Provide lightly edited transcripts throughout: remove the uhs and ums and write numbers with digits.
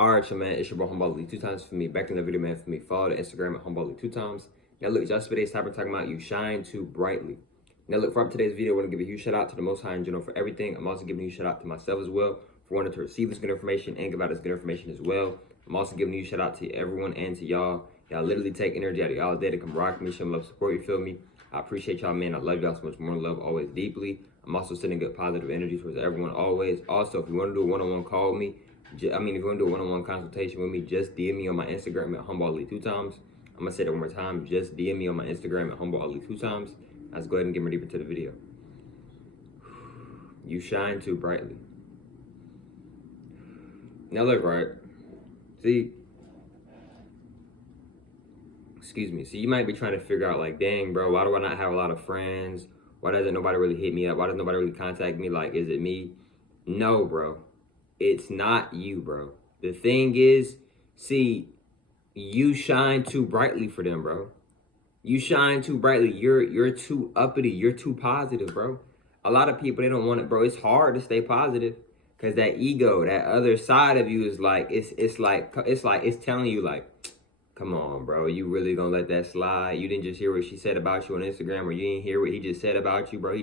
Alright, man, it's your boy Humble League 2 times for me. Back in the video, man, for me. Follow the Instagram at Humble League 2 times. Now, look, just today's topic talking about you shine too brightly. Now, look, for today's video, I want to give a huge shout out to the Most High in general for everything. I'm also giving you a shout out to myself as well for wanting to receive this good information and give out this good information as well. I'm also giving you a shout out to everyone and to y'all. Y'all literally take energy out of y'all day to come rock me, show me love, support, you feel me? I appreciate y'all, man. I love y'all so much more. Love always deeply. I'm also sending good positive energy towards everyone always. Also, if you want to do a one-on-one call with me, if you want to do a one-on-one consultation with me, just DM me on my Instagram at Humble League 2 times. I'm going to say that one more time. Just DM me on my Instagram at Humble League 2 times. Let's go ahead and get more deeper to the video. You shine too brightly. Now look, right? See, excuse me. So you might be trying to figure out like, dang, bro, why do I not have a lot of friends? Why doesn't nobody really hit me up? Why does nobody really contact me? Like, is it me? No, bro. It's not you, bro. The thing is, see, you shine too brightly for them, bro. You shine too brightly. You're too uppity. You're too positive, bro. A lot of people, they don't want it, bro. It's hard to stay positive because that ego, that other side of you is like, it's telling you like, come on, bro. You really gonna let that slide? You didn't just hear what she said about you on Instagram, or you didn't hear what he just said about you, bro. He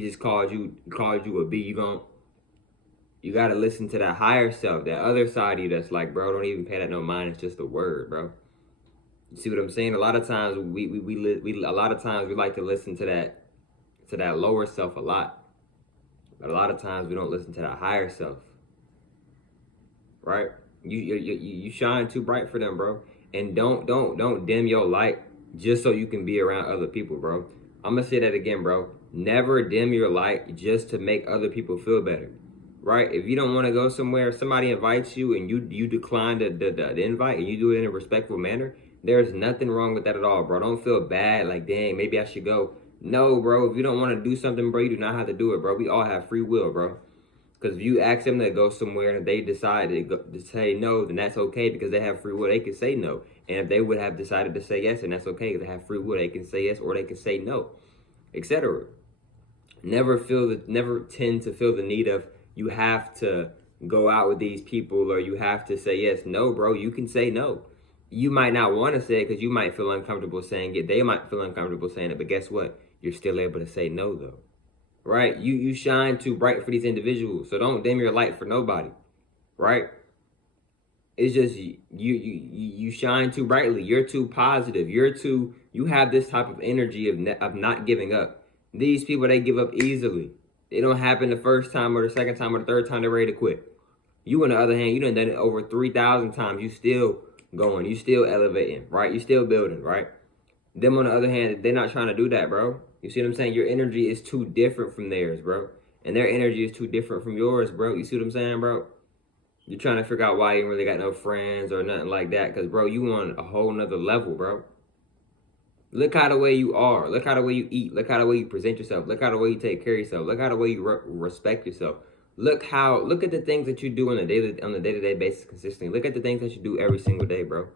just called you a B. You gotta listen to that higher self, that other side of you that's like, bro, don't even pay that no mind. It's just a word, bro. You see what I'm saying? A lot of times we like to listen to that lower self a lot, but a lot of times we don't listen to that higher self, right? You shine too bright for them, bro, and don't dim your light just so you can be around other people, bro. I'm gonna say that again, bro. Never dim your light just to make other people feel better. Right? If you don't want to go somewhere, if somebody invites you and you decline the invite and you do it in a respectful manner, there's nothing wrong with that at all, bro. Don't feel bad like, dang, maybe I should go. No, bro. If you don't want to do something, bro, you do not have to do it, bro. We all have free will, bro. Because if you ask them to go somewhere and they decide to say no, then that's okay because they have free will. They can say no. And if they would have decided to say yes, and that's okay because they have free will. They can say yes or they can say no, etc. Never tend to feel the need of, you have to go out with these people or you have to say yes. No, bro, you can say no. You might not want to say it because you might feel uncomfortable saying it. They might feel uncomfortable saying it, but guess what? You're still able to say no, though. Right? You shine too bright for these individuals, so don't dim your light for nobody. Right? It's just you shine too brightly. You're too positive. You have this type of energy of not giving up. These people, they give up easily. It don't happen the first time or the second time or the third time they're ready to quit. You, on the other hand, you done it over 3,000 times. You still going. You still elevating, right? You still building, right? Them, on the other hand, they're not trying to do that, bro. You see what I'm saying? Your energy is too different from theirs, bro. And their energy is too different from yours, bro. You see what I'm saying, bro? You're trying to figure out why you ain't really got no friends or nothing like that. Because, bro, you on a whole nother level, bro. Look how the way you are. Look how the way you eat. Look how the way you present yourself. Look how the way you take care of yourself. Look how the way you respect yourself. Look at the things that you do on a day-to-day basis consistently. Look at the things that you do every single day, bro.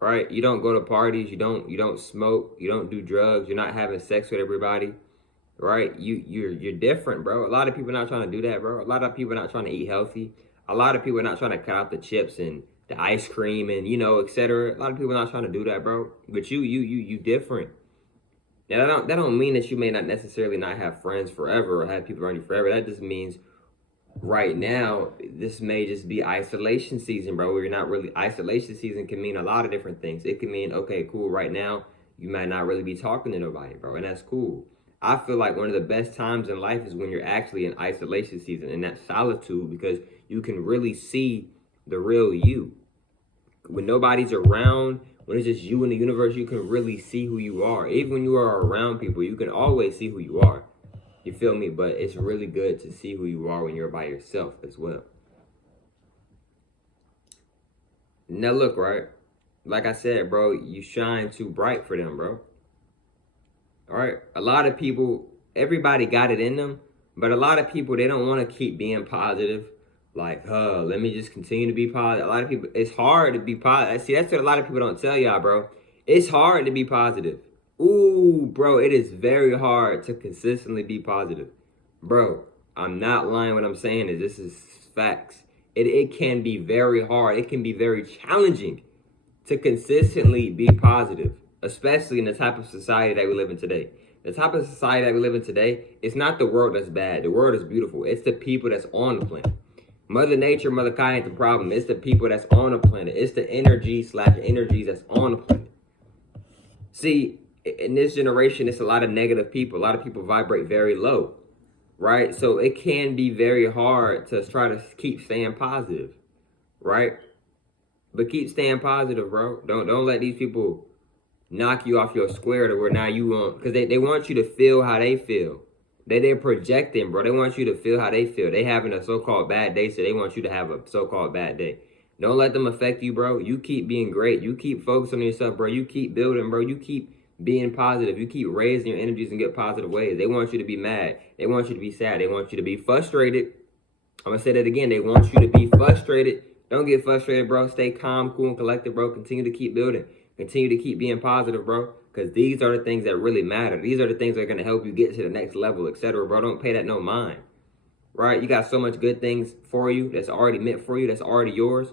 Right? You don't go to parties. You don't smoke. You don't do drugs. You're not having sex with everybody. Right? You're different, bro. A lot of people are not trying to do that, bro. A lot of people are not trying to eat healthy. A lot of people are not trying to cut out the chips and the ice cream and, etc. A lot of people are not trying to do that, bro. But you different. Now, that don't mean that you may not necessarily not have friends forever or have people around you forever. That just means right now, this may just be isolation season, bro. Where you're not really, isolation season can mean a lot of different things. It can mean, okay, cool, right now, you might not really be talking to nobody, bro. And that's cool. I feel like one of the best times in life is when you're actually in isolation season and that solitude, because you can really see the real you. When nobody's around, when it's just you in the universe, you can really see who you are. Even when you are around people, you can always see who you are. You feel me? But it's really good to see who you are when you're by yourself as well. Now look, right? Like I said, bro, you shine too bright for them, bro. All right? A lot of people, everybody got it in them, but a lot of people, they don't want to keep being positive. Like, let me just continue to be positive. A lot of people, it's hard to be positive. See, that's what a lot of people don't tell y'all, bro. It's hard to be positive. Ooh, bro, it is very hard to consistently be positive. Bro, I'm not lying when I'm saying it. This is facts. it can be very hard. It can be very challenging to consistently be positive, especially in the type of society that we live in today. The type of society that we live in today, it's not the world that's bad. The world is beautiful. It's the people that's on the planet. Mother Nature, Mother Kai ain't the problem. It's the people that's on the planet. It's the energies that's on the planet. See, in this generation, it's a lot of negative people. A lot of people vibrate very low, right? So it can be very hard to try to keep staying positive, right? But keep staying positive, bro. Don't let these people knock you off your square to where now you want, because they want you to feel how they feel. They're projecting, bro. They want you to feel how they feel. They having a so-called bad day, so they want you to have a so-called bad day. Don't let them affect you, bro. You keep being great. You keep focusing on yourself, bro. You keep building, bro. You keep being positive. You keep raising your energies in good positive ways. They want you to be mad. They want you to be sad. They want you to be frustrated. I'm going to say that again. They want you to be frustrated. Don't get frustrated, bro. Stay calm, cool, and collected, bro. Continue to keep building. Continue to keep being positive, bro. Because these are the things that really matter. These are the things that are going to help you get to the next level, etc., bro. Don't pay that no mind, right? You got so much good things for you that's already meant for you, that's already yours.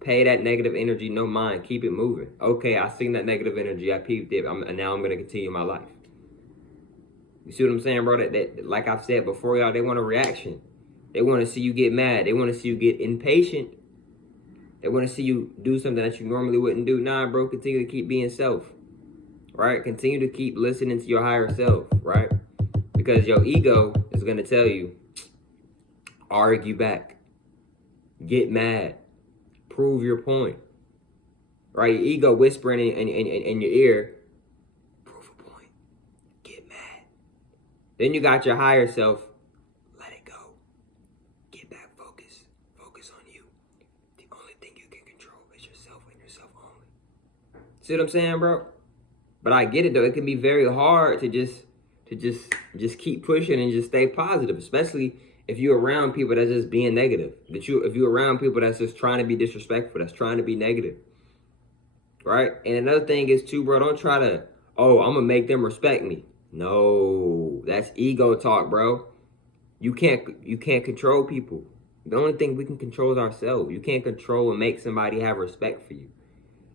Pay that negative energy no mind. Keep it moving. Okay, I seen that negative energy. I peeped it. And now I'm going to continue my life. You see what I'm saying, bro? That like I've said before, y'all, they want a reaction. They want to see you get mad. They want to see you get impatient. They want to see you do something that you normally wouldn't do. Nah, bro, continue to keep being self, right? Continue to keep listening to your higher self, right? Because your ego is going to tell you, argue back, get mad, prove your point, right? Your ego whispering in your ear, prove a point, get mad. Then you got your higher self, let it go, get back focused, focus on you. The only thing you can control is yourself and yourself only. See what I'm saying, bro? But I get it though. It can be very hard to just keep pushing and just stay positive, especially if you're around people that's just being negative. If you're around people that's just trying to be disrespectful, that's trying to be negative, right? And another thing is too, bro. Don't try to, oh, I'm gonna make them respect me. No, that's ego talk, bro. You can't control people. The only thing we can control is ourselves. You can't control and make somebody have respect for you.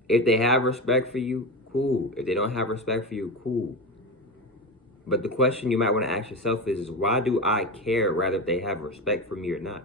If they have respect for you, cool. If they don't have respect for you, cool. But the question you might want to ask yourself is why do I care rather if they have respect for me or not?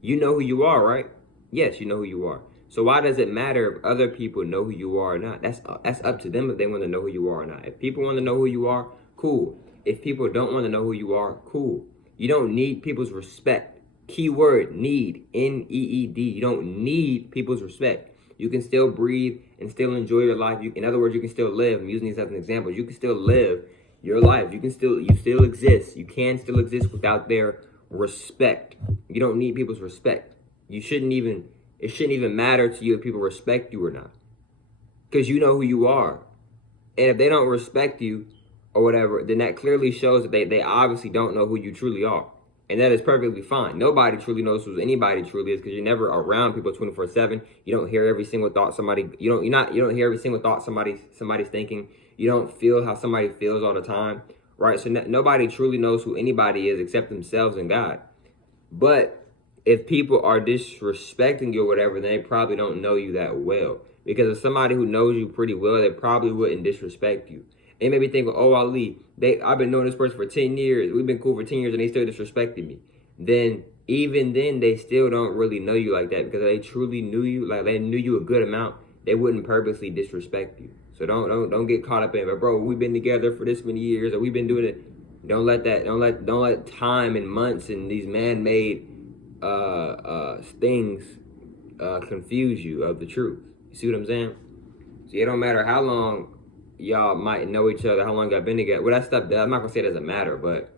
You know who you are, right? Yes, you know who you are. So why does it matter if other people know who you are or not? That's up to them if they want to know who you are or not. If people want to know who you are, cool. If people don't want to know who you are, cool. You don't need people's respect. Keyword, need, N-E-E-D. You don't need people's respect. You can still breathe and still enjoy your life. In other words, you can still live. I'm using these as an example. You can still live your life. You still exist. You can still exist without their respect. You don't need people's respect. It shouldn't even matter to you if people respect you or not. Because you know who you are. And if they don't respect you or whatever, then that clearly shows that they obviously don't know who you truly are. And that is perfectly fine. Nobody truly knows who anybody truly is because you're never around people 24/7. You don't hear every single thought you don't hear every single thought somebody's thinking. You don't feel how somebody feels all the time, right? So nobody truly knows who anybody is except themselves and God. But if people are disrespecting you or whatever, then they probably don't know you that well. Because if somebody who knows you pretty well, they probably wouldn't disrespect you. They may be thinking, oh, Ali, I've been knowing this person for 10 years. We've been cool for 10 years and they still disrespected me. Then, even then, they still don't really know you like that because they truly knew you, like they knew you a good amount. They wouldn't purposely disrespect you. So don't get caught up in it. Bro, we've been together for this many years or we've been doing it. Don't let time and months and these man-made things confuse you of the truth. You see what I'm saying? So it don't matter how long y'all might know each other, how long y'all been together. Well, that stuff, I'm not gonna say it doesn't matter, but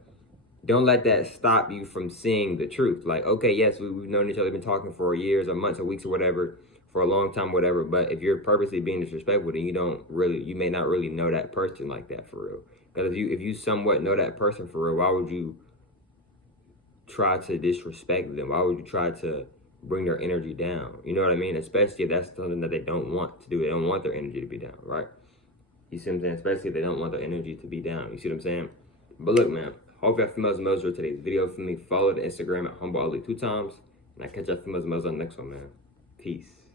don't let that stop you from seeing the truth. Like, okay, yes, we've known each other, been talking for years or months or weeks or whatever, for a long time, whatever. But if you're purposely being disrespectful, then you may not really know that person like that for real. Because if you somewhat know that person for real, why would you try to disrespect them? Why would you try to bring their energy down? You know what I mean? Especially if that's something that they don't want to do. They don't want their energy to be down, right? You see what I'm saying? Especially if they don't want their energy to be down. You see what I'm saying? But look, man, hope y'all females and males enjoyed today's video. For me, follow the Instagram at Humble Ali 2 times. And I catch y'all females on the next one, man. Peace.